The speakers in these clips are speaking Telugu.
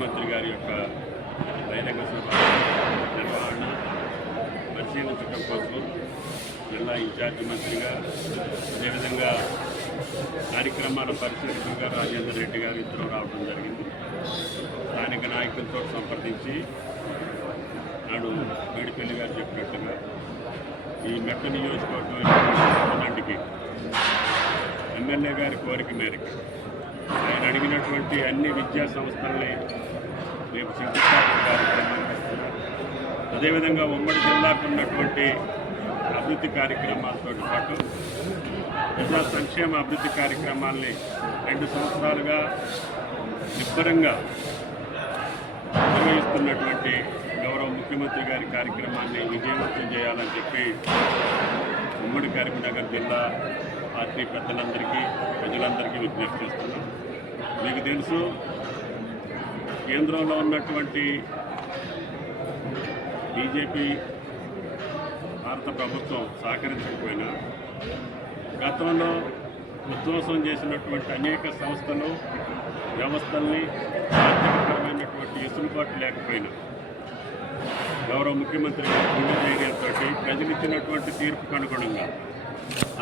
ముఖ్యమంత్రి గారి యొక్క బహిరంగ సభ నిర్వహణ పరిశీలించడం కోసం జిల్లా ఇన్ఛార్జి మంత్రిగా అదేవిధంగా కార్యక్రమాల పరిశీలకులుగా రాజేందర్ రెడ్డి గారు ఇద్దరు రావడం జరిగింది. స్థానిక నాయకులతో సంప్రదించి నాడు మేడిపల్లి గారు చెప్పినట్టుగా ఈ మెట్ట నియోజకవర్గం ఎమ్మెల్యే గారి కోరిక మేరకు ఆయన అడిగినటువంటి అన్ని విద్యా సంస్థల్ని రేపు శంకుస్థాపన అదేవిధంగా ఉమ్మడి జిల్లాకు ఉన్నటువంటి అభివృద్ధి కార్యక్రమాలతో పాటు ప్రజా సంక్షేమ అభివృద్ధి కార్యక్రమాల్ని రెండు సంవత్సరాలుగా నిబ్బరంగా నిర్వహిస్తున్నటువంటి గౌరవ ముఖ్యమంత్రి గారి కార్యక్రమాన్ని విజయవంతం చేయాలని చెప్పి ఉమ్మడి కరీంనగర్ జిల్లా పార్టీ పెద్దలందరికీ ప్రజలందరికీ విజ్ఞప్తి చేస్తున్నాం. మీకు తెలుసు కేంద్రంలో ఉన్నటువంటి బీజేపీ భారత ప్రభుత్వం సహకరించకపోయినా గతంలో విధ్వంసం చేసినటువంటి అనేక సంస్థలు వ్యవస్థల్ని ఆర్థికపరమైనటువంటి ఎసులుబాటు లేకపోయినా గౌరవ ముఖ్యమంత్రి గారు గారితో ధైర్యంతో ప్రజలు ఇచ్చినటువంటి తీర్పుకు అనుగుణంగా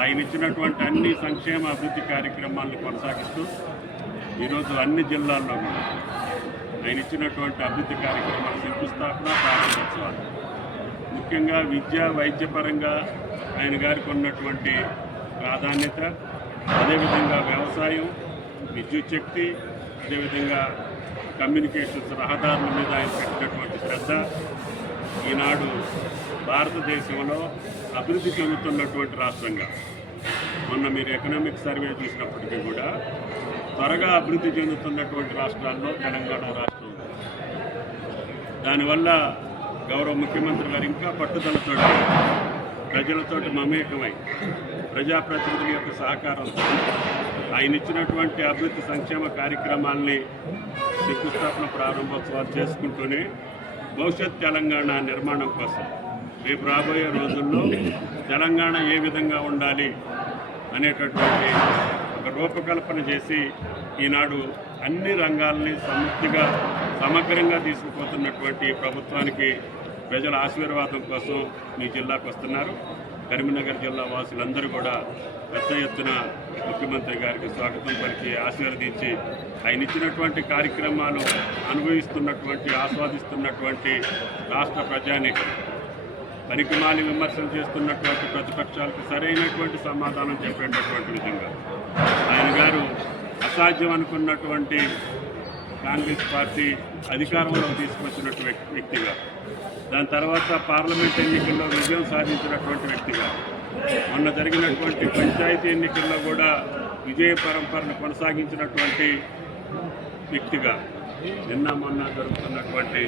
ఆయన ఇచ్చినటువంటి అన్ని సంక్షేమ అభివృద్ధి కార్యక్రమాలను కొనసాగిస్తూ ఈరోజు అన్ని జిల్లాల్లో కూడా ఆయన ఇచ్చినటువంటి అభివృద్ధి కార్యక్రమాల శంకుస్థాపన ప్రారంభోత్సవాలు. ముఖ్యంగా విద్య వైద్యపరంగా ఆయన గారికి ఉన్నటువంటి ప్రాధాన్యత అదేవిధంగా వ్యవసాయం విద్యుత్ శక్తి అదేవిధంగా కమ్యూనికేషన్స్ రహదారుల మీద ఆయన పెట్టినటువంటి శ్రద్ధ. ఈనాడు భారతదేశంలో అభివృద్ధి చెందుతున్నటువంటి రాష్ట్రంగా. మొన్న మీరు ఎకనామిక్ సర్వే చూసినప్పటికీ కూడా త్వరగా అభివృద్ధి చెందుతున్నటువంటి రాష్ట్రాల్లో తెలంగాణ రాష్ట్రం దానివల్ల గౌరవ ముఖ్యమంత్రి గారు ఇంకా పట్టుదలతో ప్రజలతోటి మమేకమై ప్రజాప్రతినిధుల యొక్క సహకారంతో ఆయన ఇచ్చినటువంటి అభివృద్ధి సంక్షేమ కార్యక్రమాల్ని శంకుస్థాపన ప్రారంభోత్సవాలు చేసుకుంటూనే భవిష్యత్ తెలంగాణ నిర్మాణం కోసం రేపు రాబోయే రోజుల్లో తెలంగాణ ఏ విధంగా ఉండాలి అనేటటువంటి ఒక రూపకల్పన చేసి ఈనాడు అన్ని రంగాల్ని సమృద్ధిగా సమగ్రంగా తీసుకుపోతున్నటువంటి ప్రభుత్వానికి ప్రజల ఆశీర్వాదం కోసం మీ జిల్లాకు వస్తున్నారు. కరీంనగర్ జిల్లా వాసులందరూ కూడా పెద్ద ఎత్తున ముఖ్యమంత్రి గారికి స్వాగతం పలికి ఆశీర్వదించి ఆయన ఇచ్చినటువంటి కార్యక్రమాలు అనుభవిస్తున్నటువంటి ఆస్వాదిస్తున్నటువంటి రాష్ట్ర ప్రజానికి. పనికిమాలి విమర్శలు చేస్తున్నటువంటి ప్రతిపక్షాలకు సరైనటువంటి సమాధానం చెప్పేటటువంటి విధంగా. ఆయన గారు అసాధ్యం అనుకున్నటువంటి కాంగ్రెస్ పార్టీ అధికారంలో తీసుకొచ్చినటువంటి వ్యక్తిగా. దాని తర్వాత పార్లమెంట్ ఎన్నికల్లో విజయం సాధించినటువంటి వ్యక్తిగా. మొన్న జరిగినటువంటి పంచాయతీ ఎన్నికల్లో కూడా విజయ పరంపరను కొనసాగించినటువంటి వ్యక్తిగా. నిన్న మొన్న జరుగుతున్నటువంటి